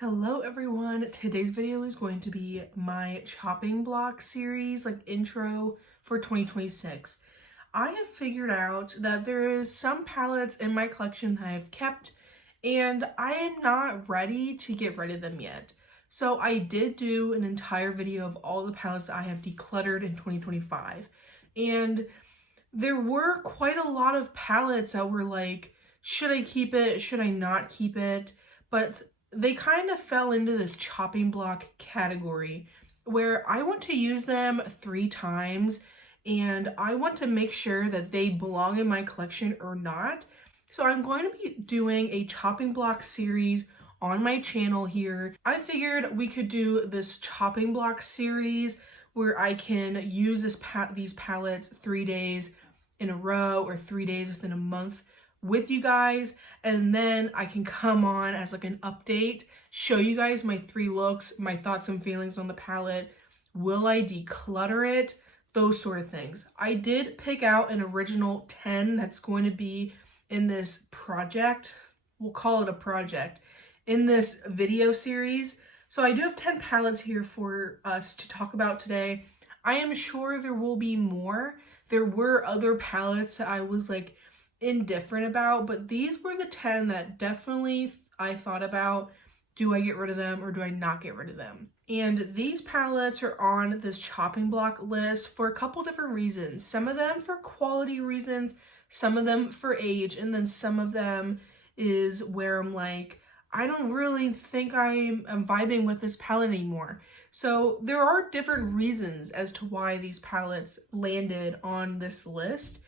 Hello everyone, today's video is going to be my chopping block series, like intro for 2026. I have figured out that there is some palettes in my collection that I've kept and I am not ready to get rid of them yet. So I did do an entire video of all the palettes I have decluttered in 2025. And there were quite a lot of palettes that were like, should I keep it? Should I not keep it? But they kind of fell into this chopping block category where I want to use them 3 times and I want to make sure that they belong in my collection or not. So I'm going to be doing a chopping block series on my channel here. I figured we could do this chopping block series where I can use these palettes 3 days in a row or 3 days within a month with you guys, and then I can come on as like an update, show you guys my 3 looks, my thoughts and feelings on the palette. Will I declutter it? Those sort of things. I did pick out an original 10 that's going to be in this project. We'll call it a project in this video series. So I do have 10 palettes here for us to talk about today. I am sure there will be more. There were other palettes that I was like indifferent about, but these were the 10 that definitely I thought about. Do I get rid of them or do I not get rid of them? And these palettes are on this chopping block list for a couple different reasons. Some of them for quality reasons, some of them for age, and then some of them is where I'm like, I don't really think I'm vibing with this palette anymore. So there are different reasons as to why these palettes landed on this list.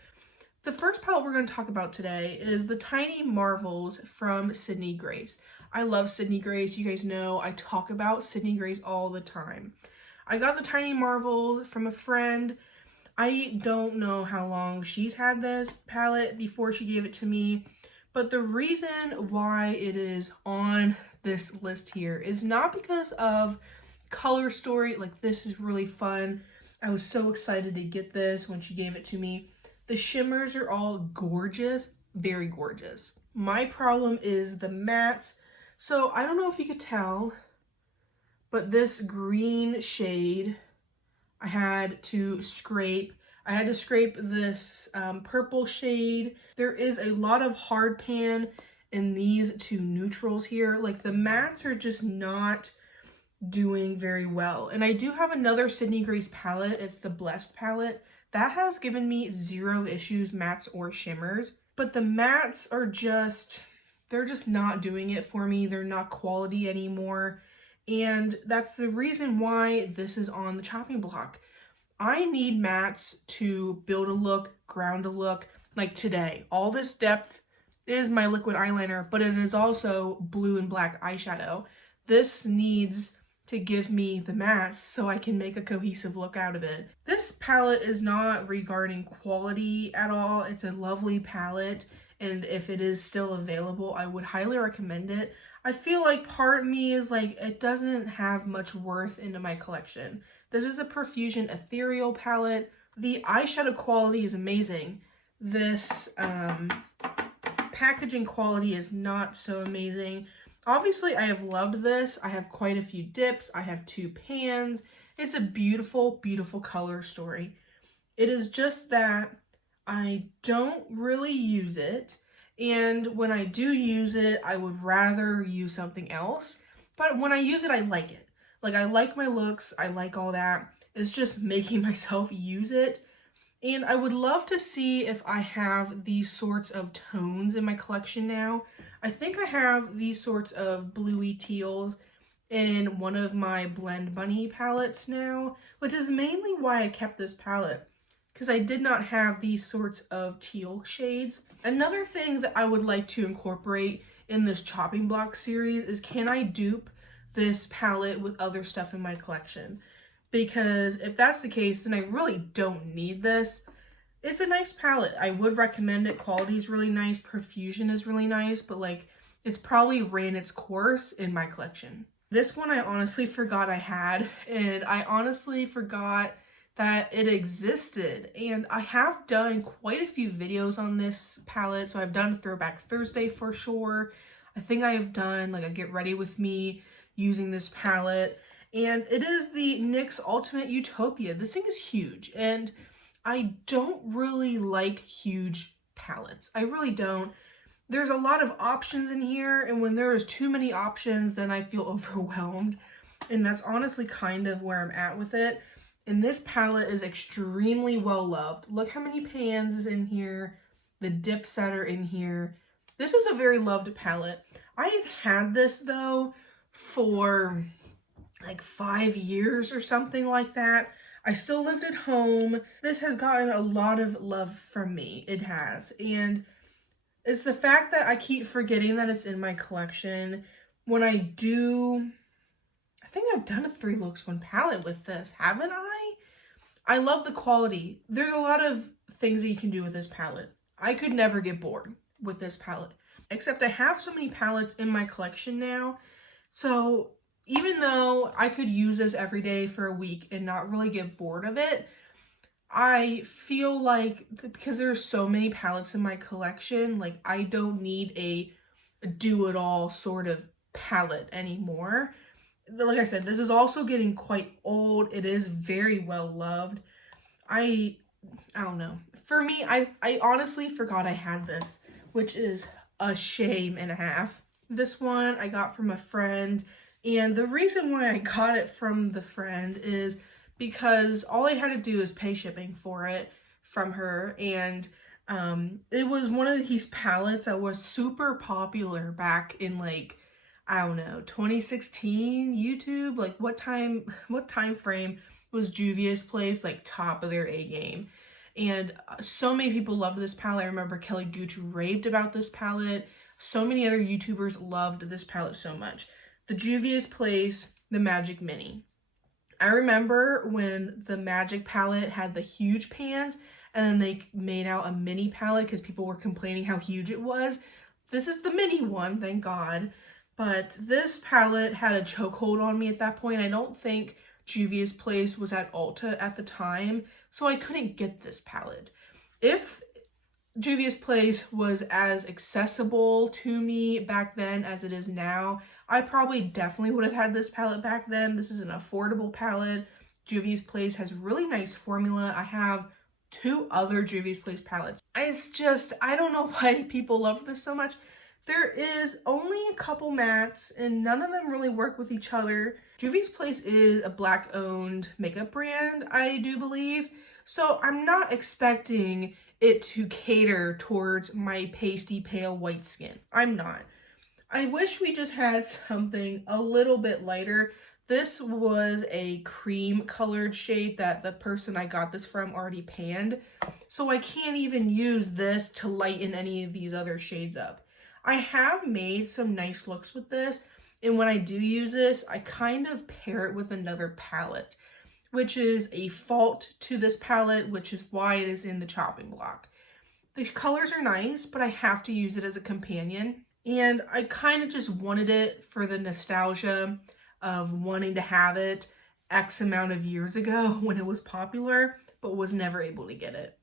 The first palette we're going to talk about today is the Tiny Marvels from Sydney Grace. I love Sydney Grace. You guys know I talk about Sydney Grace all the time. I got the Tiny Marvels from a friend. I don't know how long she's had this palette before she gave it to me, but the reason why it is on this list here is not because of color story. Like, this is really fun. I was so excited to get this when she gave it to me. The shimmers are all gorgeous, very gorgeous. My problem is the mattes. So I don't know if you could tell, but this green shade, I had to scrape this purple shade. There is a lot of hard pan in these 2 neutrals here. Like, the mattes are just not doing very well. And I do have another Sydney Grace palette. It's the Blessed palette. That has given me 0 issues, mattes or shimmers. But the mattes are they're just not doing it for me. They're not quality anymore. And that's the reason why this is on the chopping block. I need mattes to build a look, ground a look, like today. All this depth is my liquid eyeliner, but it is also blue and black eyeshadow. This needs to give me the mattes so I can make a cohesive look out of it. This palette is not regarding quality at all. It's a lovely palette, and if it is still available, I would highly recommend it. I feel like part of me is like, it doesn't have much worth into my collection. This is a Profusion Ethereal palette. The eyeshadow quality is amazing. This packaging quality is not so amazing. Obviously, I have loved this. I have quite a few dips. I have 2 pans. It's a beautiful, beautiful color story. It is just that I don't really use it. And when I do use it, I would rather use something else. But when I use it, I like it. Like, I like my looks. I like all that. It's just making myself use it. And I would love to see if I have these sorts of tones in my collection now. I think I have these sorts of bluey teals in one of my Blend Bunny palettes now, which is mainly why I kept this palette, because I did not have these sorts of teal shades. Another thing that I would like to incorporate in this chopping block series is, can I dupe this palette with other stuff in my collection? Because if that's the case, then I really don't need this. It's a nice palette. I would recommend it. Quality is really nice. Profusion is really nice, but like, it's probably ran its course in my collection. This one I honestly forgot I had, and I honestly forgot that it existed. And I have done quite a few videos on this palette. So I've done Throwback Thursday for sure. I think I have done like a get ready with me using this palette, and it is the NYX Ultimate Utopia. This thing is huge, and I don't really like huge palettes. I really don't. There's a lot of options in here, and when there is too many options, then I feel overwhelmed, and that's honestly kind of where I'm at with it. And this palette is extremely well loved. Look how many pans is in here, the dips that are in here. This is a very loved palette. I've had this though for like 5 years or something like that. I still lived at home. This has gotten a lot of love from me. It has. And it's the fact that I keep forgetting that it's in my collection. When I do, I think I've done a 3 looks 1 palette with this, haven't I? I love the quality. There's a lot of things that you can do with this palette. I could never get bored with this palette. Except I have so many palettes in my collection now. So even though I could use this every day for a week and not really get bored of it, I feel like because there's so many palettes in my collection, like I don't need a do-it-all sort of palette anymore. Like I said, this is also getting quite old. It is very well loved. I don't know. For me, I honestly forgot I had this, which is a shame and a half. This one I got from a friend, and the reason why I got it from the friend is because all I had to do is pay shipping for it from her, and it was one of these palettes that was super popular back in like, I don't know, 2016 YouTube. Like what time frame was Juvia's Place like top of their A game? And so many people loved this palette. I remember Kelly Gooch raved about this palette. So many other YouTubers loved this palette so much. The Juvia's Place, the Magic Mini. I remember when the Magic palette had the huge pans, and then they made out a mini palette because people were complaining how huge it was. This is the mini one, thank God. But this palette had a chokehold on me at that point. I don't think Juvia's Place was at Ulta at the time, so I couldn't get this palette. If Juvia's Place was as accessible to me back then as it is now, I probably definitely would have had this palette back then. This is an affordable palette. Juvia's Place has really nice formula. I have 2 other Juvia's Place palettes. It's just, I don't know why people love this so much. There is only a couple mattes, and none of them really work with each other. Juvia's Place is a Black-owned makeup brand, I do believe, so I'm not expecting it to cater towards my pasty pale white skin. I'm not. I wish we just had something a little bit lighter. This was a cream colored shade that the person I got this from already panned, so I can't even use this to lighten any of these other shades up. I have made some nice looks with this, and when I do use this, I kind of pair it with another palette, which is a fault to this palette, which is why it is in the chopping block. The colors are nice, but I have to use it as a companion, and I kind of just wanted it for the nostalgia of wanting to have it X amount of years ago when it was popular, but was never able to get it.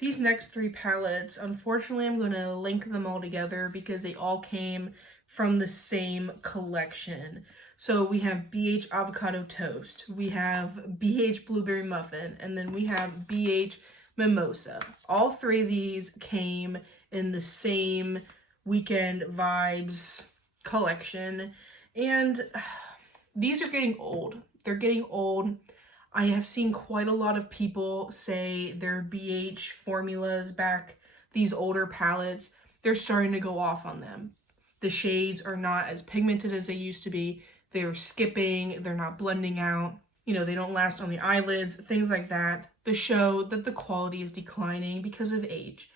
These next 3 palettes, unfortunately, I'm going to link them all together because they all came from the same collection. So we have BH Avocado Toast, we have BH Blueberry Muffin, and then we have BH Mimosa. All 3 of these came in the same Weekend Vibes collection, and these are getting old. They're getting old. I have seen quite a lot of people say their BH formulas back, these older palettes, they're starting to go off on them. The shades are not as pigmented as they used to be. They're skipping, they're not blending out. You know, they don't last on the eyelids, things like that. That show that the quality is declining because of age.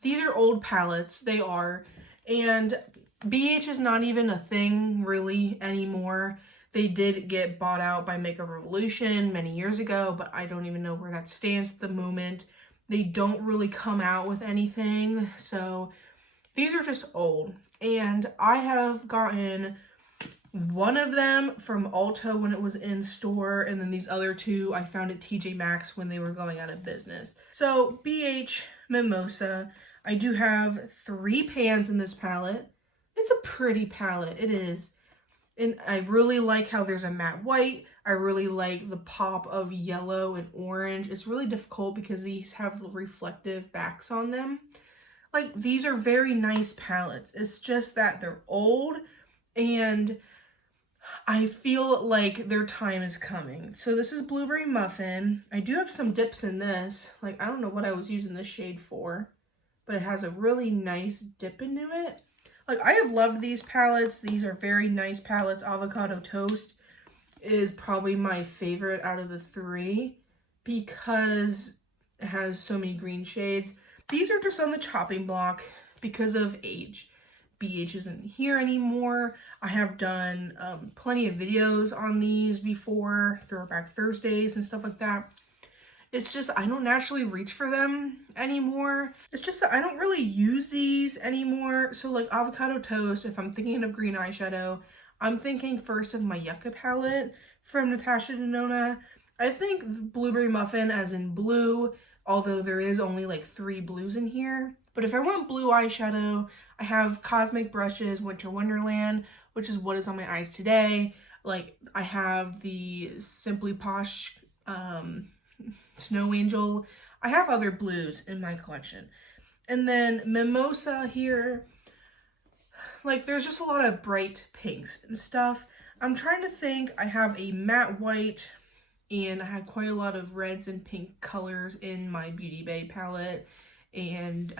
These are old palettes, they are. And BH is not even a thing really anymore. They did get bought out by Makeup Revolution many years ago, but I don't even know where that stands at the moment. They don't really come out with anything, so these are just old. And I have gotten one of them from Ulta when it was in store, and then these other 2 I found at TJ Maxx when they were going out of business. So BH Mimosa, I do have 3 pans in this palette. It's a pretty palette, it is. And I really like how there's a matte white. I really like the pop of yellow and orange. It's really difficult because these have reflective backs on them. Like, these are very nice palettes. It's just that they're old and I feel like their time is coming. So this is Blueberry Muffin. I do have some dips in this. Like, I don't know what I was using this shade for, but it has a really nice dip into it. Like, I have loved these palettes. These are very nice palettes. Avocado Toast is probably my favorite out of the three because it has so many green shades. These are just on the chopping block because of age. BH isn't here anymore. I have done plenty of videos on these before, Throwback Thursdays and stuff like that. It's just, I don't naturally reach for them anymore. It's just that I don't really use these anymore. So like Avocado Toast, if I'm thinking of green eyeshadow, I'm thinking first of my Yucca palette from Natasha Denona. I think Blueberry Muffin as in blue, although there is only like 3 blues in here. But if I want blue eyeshadow, I have Cosmic Brushes Winter Wonderland, which is what is on my eyes today. Like, I have the Simply Posh Snow Angel. I have other blues in my collection. And then Mimosa here. Like, there's just a lot of bright pinks and stuff. I'm trying to think. I have a matte white, and I had quite a lot of reds and pink colors in my Beauty Bay palette. And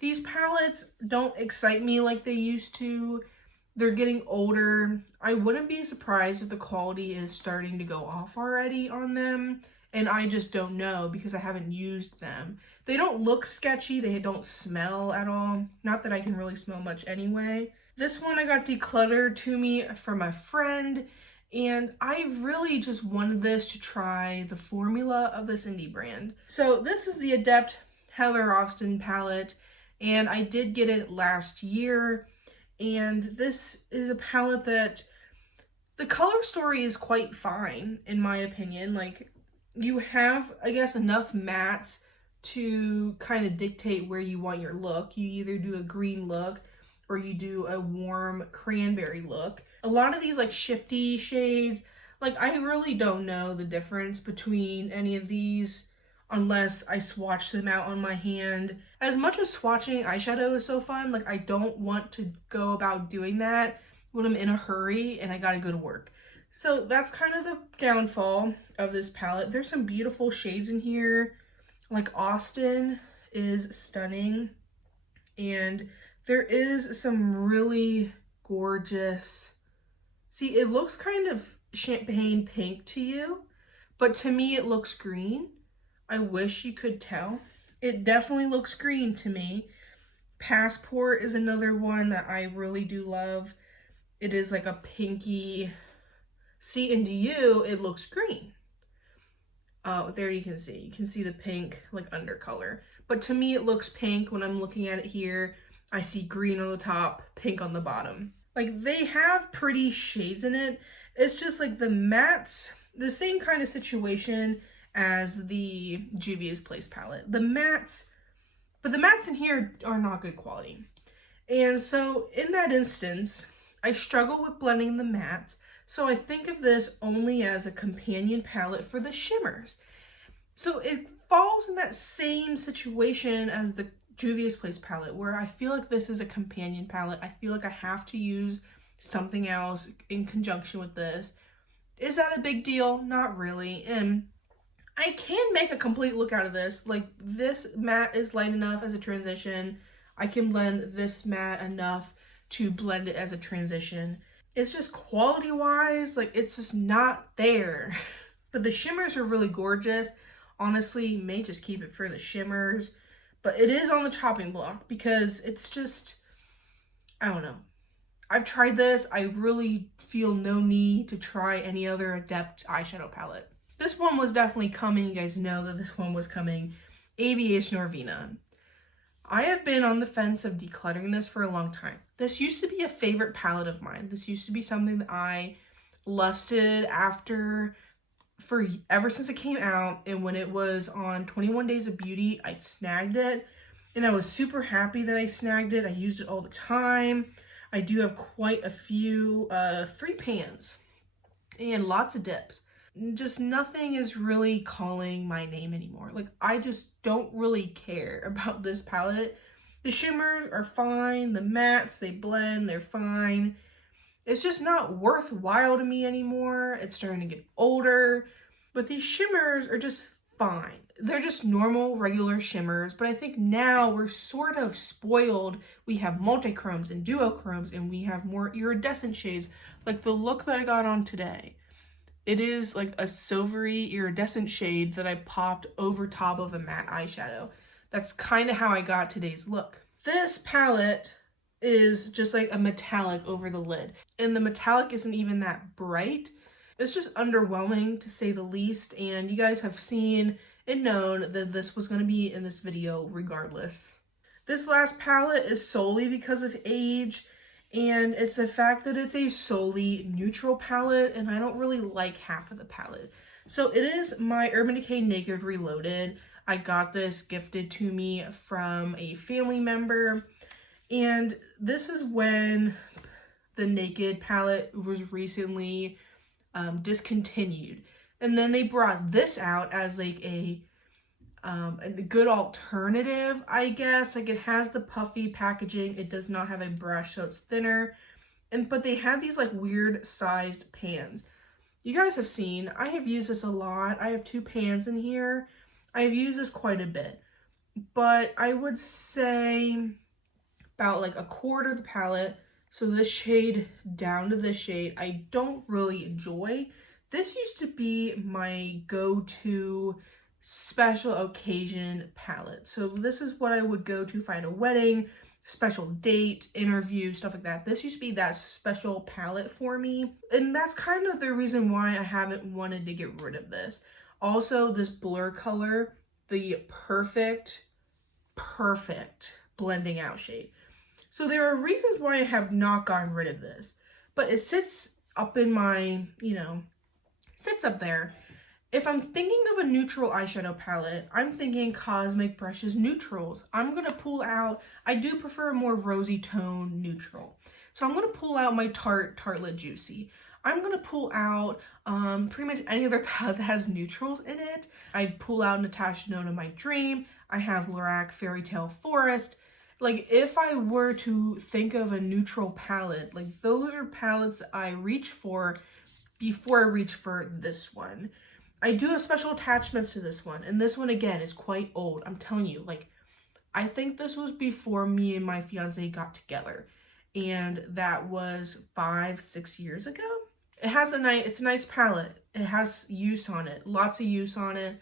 these palettes don't excite me like they used to. They're getting older. I wouldn't be surprised if the quality is starting to go off already on them. And I just don't know because I haven't used them. They don't look sketchy. They don't smell at all. Not that I can really smell much anyway. This one I got decluttered to me from a friend. And I really just wanted this to try the formula of this indie brand. So this is the Adept Heather Austin palette, and I did get it last year. And this is a palette that the color story is quite fine, in my opinion. Like, you have, I guess, enough mattes to kind of dictate where you want your look. You either do a green look or you do a warm cranberry look. A lot of these like shifty shades, like I really don't know the difference between any of these unless I swatch them out on my hand. As much as swatching eyeshadow is so fun, like I don't want to go about doing that when I'm in a hurry and I gotta go to work. So that's kind of the downfall of this palette. There's some beautiful shades in here. Like Austin is stunning. And there is some really gorgeous, see, it looks kind of champagne pink to you, but to me it looks green. I wish you could tell. It definitely looks green to me. Passport is another one that I really do love. It is like a pinky, see, and to you, it looks green. Oh, there you can see the pink like undercolor. But to me, it looks pink when I'm looking at it here. I see green on the top, pink on the bottom. Like, they have pretty shades in it. It's just like the mattes, the same kind of situation as the Juvia's Place palette. The mattes, but the mattes in here are not good quality. And so in that instance, I struggle with blending the mattes. So I think of this only as a companion palette for the shimmers. So it falls in that same situation as the Juvia's Place palette, where I feel like this is a companion palette. I feel like I have to use something else in conjunction with this. Is that a big deal? Not really. And I can make a complete look out of this. Like, this matte is light enough as a transition. I can blend this matte enough to blend it as a transition. It's just quality-wise, like, it's just not there. But the shimmers are really gorgeous. Honestly, may just keep it for the shimmers. But it is on the chopping block because it's just, I don't know. I've tried this. I really feel no need to try any other Adept eyeshadow palette. This one was definitely coming. You guys know that this one was coming. Aviation Norvina. I have been on the fence of decluttering this for a long time. This used to be a favorite palette of mine. This used to be something that I lusted after for ever since it came out. And when it was on 21 Days of Beauty, I snagged it. and I was super happy that I snagged it. I used it all the time. I do have quite a few 3 pans and lots of dips. Just nothing is really calling my name anymore. Like, I just don't really care about this palette. The shimmers are fine. The mattes, they blend, they're fine. It's just not worthwhile to me anymore. It's starting to get older. But these shimmers are just fine. They're just normal, regular shimmers. But I think now we're sort of spoiled. We have multi-chromes and duochromes, and we have more iridescent shades. Like the look that I got on today. It is like a silvery iridescent shade that I popped over top of a matte eyeshadow. That's kind of how I got today's look. This palette is just like a metallic over the lid. And the metallic isn't even that bright. It's just underwhelming to say the least. And you guys have seen and known that this was going to be in this video regardless. This last palette is solely because of age. And it's the fact that it's a solely neutral palette, and I don't really like half of the palette. So it is my Urban Decay Naked Reloaded. I got this gifted to me from a family member, and this is when the Naked palette was recently discontinued. And then they brought this out as like a good alternative, I guess. Like, it has the puffy packaging. It does not have a brush, so it's thinner. But they had these like weird sized pans. You guys have seen, I have used this a lot. I have 2 pans in here. I have used this quite a bit. But I would say about like a quarter of the palette. So this shade down to this shade, I don't really enjoy. This used to be my go-to special occasion palette. So this is what I would go to find a wedding, special date, interview, stuff like that. This used to be that special palette for me. And that's kind of the reason why I haven't wanted to get rid of this. Also, this blur color, the perfect blending out shade. So there are reasons why I have not gotten rid of this. But it sits up in my, sits up there. If I'm thinking of a neutral eyeshadow palette, I'm thinking Cosmic Brushes neutrals. I'm going to pull out, I do prefer a more rosy tone neutral. So I'm going to pull out my Tartelette Juicy. I'm going to pull out pretty much any other palette that has neutrals in it. I'd pull out Natasha Denona My Dream. I have Lorac Fairy Tale Forest. Like, if I were to think of a neutral palette, like, those are palettes I reach for before I reach for this one. I do have special attachments to this one, and this one, again, is quite old. I'm telling you, like, I think this was before me and my fiance got together, and that was 5-6 years ago. It's a nice palette. It has use on it, lots of use on it.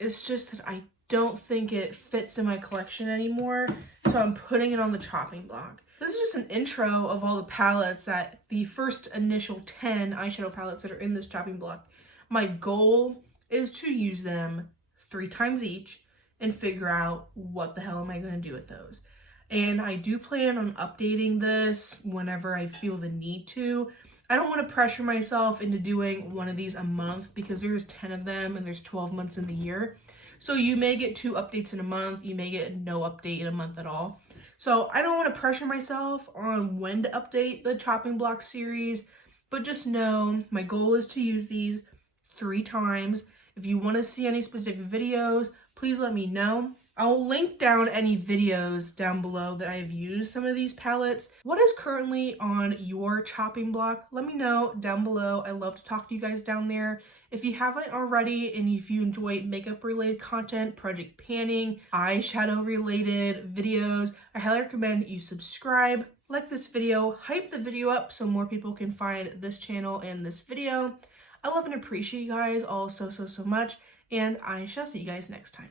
It's just that I don't think it fits in my collection anymore, so I'm putting it on the chopping block. This is just an intro of all the palettes, that the first initial 10 eyeshadow palettes that are in this chopping block. My goal is to use them 3 times each and figure out what the hell am I going to do with those. And I do plan on updating this whenever I feel the need to. I don't want to pressure myself into doing one of these a month because there's 10 of them and there's 12 months in the year. So you may get 2 updates in a month, you may get no update in a month at all. So I don't want to pressure myself on when to update the chopping block series, but just know my goal is to use these 3 times. If you want to see any specific videos, please let me know. I'll link down any videos down below that I have used some of these palettes. What is currently on your chopping block? Let me know down below. I love to talk to you guys down there. If you haven't already, and if you enjoy makeup related content, project panning, eyeshadow related videos, I highly recommend you subscribe, like this video, hype the video up so more people can find this channel and this video. I love and appreciate you guys all so much, and I shall see you guys next time.